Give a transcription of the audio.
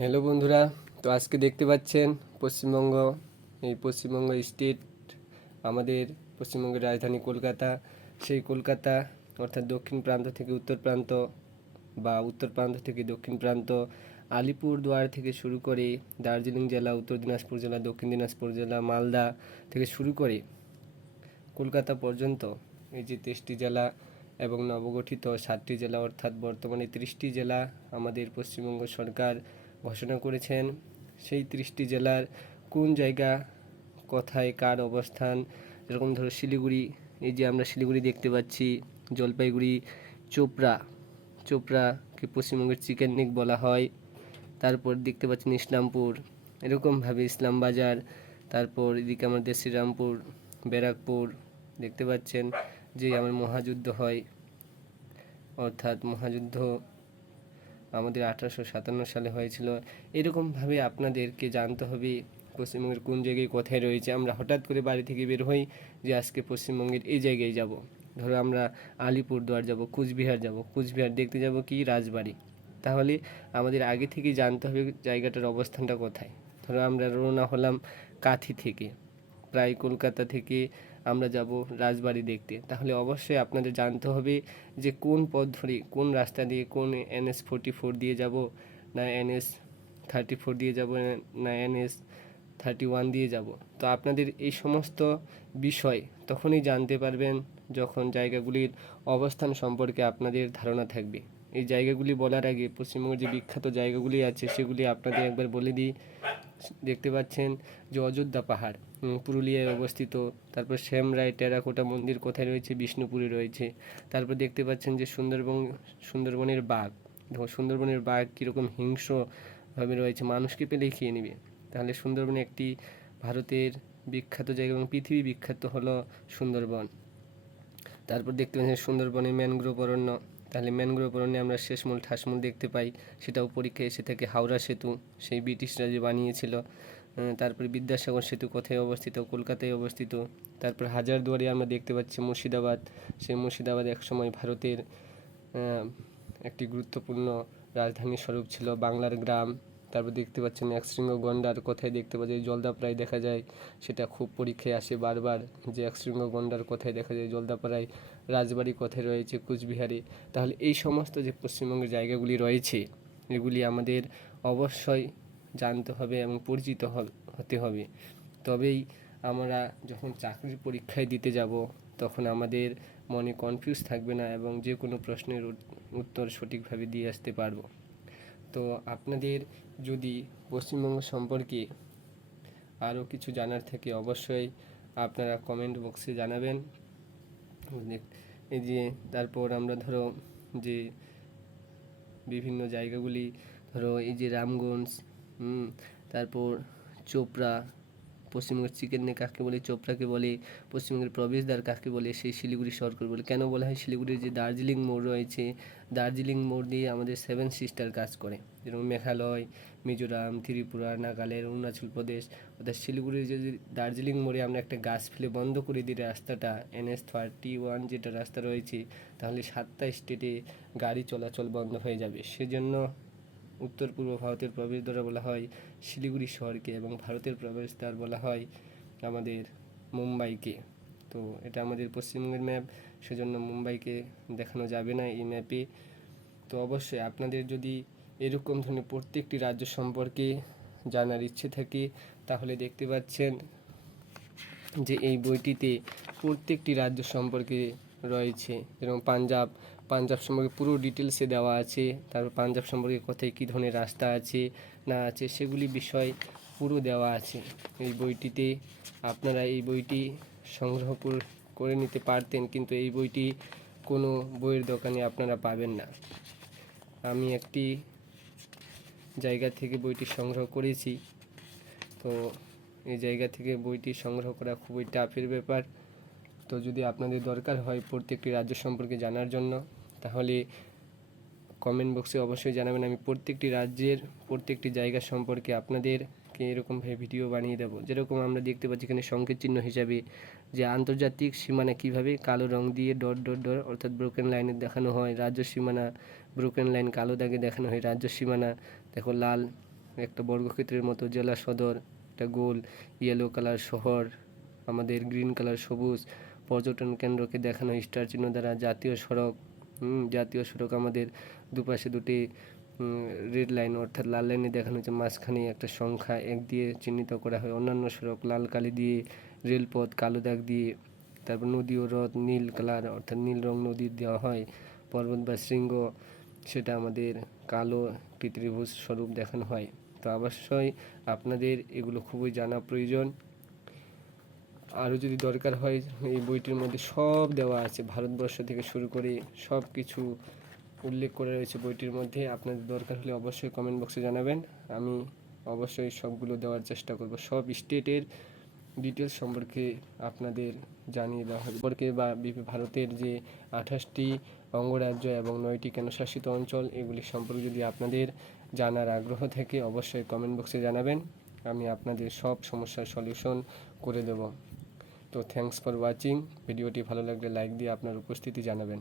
Hello বন্ধুরা, তো আজকে দেখতে পাচ্ছেন পশ্চিমবঙ্গ, এই পশ্চিমবঙ্গ স্টেট, আমাদের পশ্চিমবঙ্গের রাজধানী কলকাতা। সেই কলকাতা অর্থাৎ দক্ষিণ প্রান্ত থেকে উত্তর প্রান্ত বা উত্তর প্রান্ত থেকে দক্ষিণ প্রান্ত, আলিপুরদুয়ার থেকে শুরু করে দার্জিলিং জেলা, উত্তর দিনাজপুর জেলা, দক্ষিণ দিনাজপুর জেলা, মালদা থেকে শুরু করে কলকাতা পর্যন্ত এই যে 23টি জেলা এবং নবগঠিত 7টি জেলা, অর্থাৎ বর্তমানে 30টি জেলা আমাদের পশ্চিমবঙ্গ সরকার ঘোষণা করেছেন। সেই 30টি জেলার কোন জায়গা, কোথায়, কার অবস্থান, যেরকম ধরো শিলিগুড়ি, এই যে আমরা শিলিগুড়ি দেখতে পাচ্ছি, জলপাইগুড়ি, চোপড়া, চোপড়াকে পশ্চিমবঙ্গের চিকেন নেক বলা হয়। তারপর দেখতে পাচ্ছেন ইসলামপুর, এরকমভাবে ইসলামবাজার, তারপর এদিকে আমাদের শ্রীরামপুর, ব্যারাকপুর দেখতে পাচ্ছেন যে আমার মহাযুদ্ধ হয়, অর্থাৎ মহাযুদ্ধ আমাদের 1857 সালে হয়েছিল। এরকমভাবে আপনাদেরকে জানতে হবে পশ্চিমবঙ্গের কোন জায়গায় কোথায় রয়েছে। আমরা হঠাৎ করে বাড়ি থেকে বের হই যে আজকে পশ্চিমবঙ্গের এই জায়গায় যাব, ধরো আমরা আলিপুরদুয়ার যাব, কুচবিহার যাব, কুচবিহার দেখতে যাব কি রাজবাড়ি, তাহলে আমাদের আগে থেকেই জানতে হবে জায়গাটার অবস্থানটা কোথায়। ধরো আমরা রওনা হলাম কাঁথি থেকে, প্রায় কলকাতা থেকে আমরা যাব রাজবাড়ি দেখতে, তাহলে অবশ্যই আপনাদের জানতে হবে যে কোন পথ ধরে, কোন রাস্তা দিয়ে, কোন NH-44 দিয়ে যাব, না NH-34 দিয়ে যাব, না NH-31 দিয়ে যাব। তো আপনাদের এই সমস্ত বিষয় তখনই জানতে পারবেন যখন জায়গাগুলির অবস্থান সম্পর্কে আপনাদের ধারণা থাকবে। এই জায়গাগুলি বলার আগে পশ্চিমবঙ্গের যে বিখ্যাত জায়গাগুলি আছে সেগুলি আপনাদের একবার বলে দিই। দেখতে পাচ্ছেন যে অযোধ্যা পাহাড় পুরুলিয়ায় অবস্থিত, তারপর শ্যামরায় টেরাকোটা মন্দির কোথায় রয়েছে, বিষ্ণুপুরে রয়েছে। তারপর দেখতে পাচ্ছেন যে সুন্দরবনের বাঘ, দেখো সুন্দরবনের বাঘ কীরকম হিংস্রভাবে রয়েছে, মানুষকে পেলেই খেয়ে নেবে। তাহলে সুন্দরবন একটি ভারতের বিখ্যাত জায়গা এবং পৃথিবী বিখ্যাত হলো সুন্দরবন। তারপর দেখতে পাচ্ছেন সুন্দরবনে ম্যানগ্রোভ অরণ্য, তাহলে ম্যানগ্রোভ অরণ্যে আমরা শেষমূল ঠাসমূল দেখতে পাই, সেটাও পরীক্ষায় এসে থাকে। হাওড়া সেতু, সেই ব্রিটিশরা যে বানিয়েছিল। তারপরে বিদ্যাসাগর সেতু কোথায় অবস্থিত, কলকাতায় অবস্থিত। তারপর হাজারদুয়ারি আমরা দেখতে পাচ্ছি মুর্শিদাবাদ, সেই মুর্শিদাবাদ একসময় ভারতের একটি গুরুত্বপূর্ণ রাজধানী স্বরূপ ছিল, বাংলার গ্রাম। তারপর দেখতে পাচ্ছেন একশৃঙ্গ গন্ডার কোথায় দেখতে পাওয়া যায়, জলদাপাড়ায় দেখা যায়, সেটা খুব পরীক্ষায় আসে বারবার যে একশৃঙ্গ গন্ডার কোথায় দেখা যায়, জলদাপাড়ায়। রাজবাড়ি কোথায় রয়েছে, কুচবিহারে। তাহলে এই সমস্ত যে পশ্চিমবঙ্গের জায়গাগুলি রয়েছে এগুলি আমাদের অবশ্যই জানতে হবে এবং পরিচিত হতে হবে, তবেই আমরা যখন চাকরির পরীক্ষায় দিতে যাব তখন আমাদের মনে কনফিউজ থাকবে না এবং যে কোনো প্রশ্নের উত্তর সঠিকভাবে দিয়ে আসতে পারবো। তো আপনাদের যদি পশ্চিমবঙ্গ সম্পর্কে আরও কিছু জানার থাকে অবশ্যই আপনারা কমেন্ট বক্সে জানাবেন। এই যে তারপর আমরা ধরো যে বিভিন্ন জায়গাগুলি, ধরো এই যে রামগঞ্জ, তারপর চোপড়া, পশ্চিমবঙ্গের চিকেন নেক কাকে বলে, চোপড়াকে বলে, পশ্চিমবঙ্গের প্রবেশদ্বার কাকে বলে, সেই শিলিগুড়ি শহরকে বলে। কেন বলা হয় শিলিগুড়ির যে দার্জিলিং মোড় রয়েছে, দার্জিলিং মোড় দিয়ে আমাদের 7 সিস্টার কাজ করে, যেরকম মেঘালয়, মিজোরাম, ত্রিপুরা, নাগাল্যান্ড, অরুণাচল প্রদেশ। অর্থাৎ শিলিগুড়ির যে দার্জিলিং মোড়ে আমরা একটা গাছ ফেলে বন্ধ করে দিই রাস্তাটা, NH-31 যেটা রাস্তা রয়েছে, তাহলে 7টা স্টেটে গাড়ি চলাচল বন্ধ হয়ে যাবে। সেজন্য উত্তর পূর্ব ভারতের প্রবেশদ্বার বলা হয় শিলিগুড়ি শহরকে, এবং ভারতের প্রবেশদ্বার বলা হয় আমাদের মুম্বাইকে। তো এটা আমাদের পশ্চিমবঙ্গের ম্যাপ, সেজন্য মুম্বাইকে দেখানো যাবে না এই ম্যাপে। তো অবশ্যই আপনাদের যদি এরকম ধরনের প্রত্যেকটি রাজ্য সম্পর্কে জানার ইচ্ছে থাকে তাহলে দেখতে পাচ্ছেন যে এই বইটিতে প্রত্যেকটি রাজ্য সম্পর্কে রয়েছে, যেরকম পাঞ্জাব সম্পর্কে পুরো ডিটেলসে দেওয়া আছে। তারপর পাঞ্জাব সম্পর্কে কোথায় কী ধরনের রাস্তা আছে না আছে সেগুলি বিষয় পুরো দেওয়া আছে এই বইটিতে। আপনারা এই বইটি সংগ্রহ করে নিতে পারতেন, কিন্তু এই বইটি কোনো বইয়ের দোকানে আপনারা পাবেন না। আমি একটি জায়গা থেকে বইটি সংগ্রহ করেছি, তো এই জায়গা থেকে বইটি সংগ্রহ করা খুবই টাফের ব্যাপার। তো যদি আপনাদের দরকার হয় প্রত্যেকটি রাজ্য সম্পর্কে জানার জন্য তাহলে কমেন্ট বক্সে অবশ্যই জানাবেন। আমি প্রত্যেকটি রাজ্যের প্রত্যেকটি জায়গা সম্পর্কে আপনাদেরকে এরকমভাবে ভিডিও বানিয়ে দেবো। যেরকম আমরা দেখতে পাচ্ছি এখানে সংকেত চিহ্ন হিসাবে যে আন্তর্জাতিক সীমানা কীভাবে কালো রং দিয়ে ডট ডট ডট অর্থাৎ ব্রোকেন লাইনে দেখানো হয়, রাজ্য সীমানা ব্রোকেন লাইন কালো দাগে দেখানো হয় রাজ্য সীমানা। দেখো লাল একটা বর্গক্ষেত্রের মতো জেলা সদর, একটা গোল ইয়েলো কালার শহর, আমাদের গ্রিন কালার সবুজ পর্যটন কেন্দ্রকে দেখানো স্টার চিহ্ন দ্বারা। জাতীয় সড়ক আমাদের দুপাশে দুটি রেড লাইন অর্থাৎ লাল লাইনে দেখানো হচ্ছে, মাঝখানে একটা সংখ্যা 1 দিয়ে চিহ্নিত করা হয়। অন্যান্য সড়ক লাল কালি দিয়ে, রেলপথ কালো দাগ দিয়ে, তারপর নদী ও হ্রদ নীল কালার অর্থাৎ নীল রং নদীর দেওয়া হয়। পর্বত বা শৃঙ্গ সেটা আমাদের কালো একটি ত্রিভুজ স্বরূপ দেখানো হয়। তো অবশ্যই আপনাদের এগুলো খুবই জানা প্রয়োজন। আরও যদি দরকার হয় এই বইটির মধ্যে সব দেওয়া আছে, ভারতবর্ষ থেকে শুরু করে সব কিছু উল্লেখ করে রয়েছে বইটির মধ্যে। আপনাদের দরকার হলে অবশ্যই কমেন্ট বক্সে জানাবেন, আমি অবশ্যই সবগুলো দেওয়ার চেষ্টা করব। সব স্টেটের ডিটেলস সম্পর্কে আপনাদের জানিয়ে দেওয়া হবে সম্পর্কে, বা ভারতের যে 28টি অঙ্গরাজ্য এবং 9টি কেন্দ্রশাসিত অঞ্চল, এগুলি সম্পর্কে যদি আপনাদের জানার আগ্রহ থাকে অবশ্যই কমেন্ট বক্সে জানাবেন, আমি আপনাদের সব সমস্যার সলিউশন করে দেব। তো থ্যাঙ্কস ফর ওয়াচিং। ভিডিওটি ভালো লাগলে লাইক দিয়ে আপনার উপস্থিতি জানাবেন।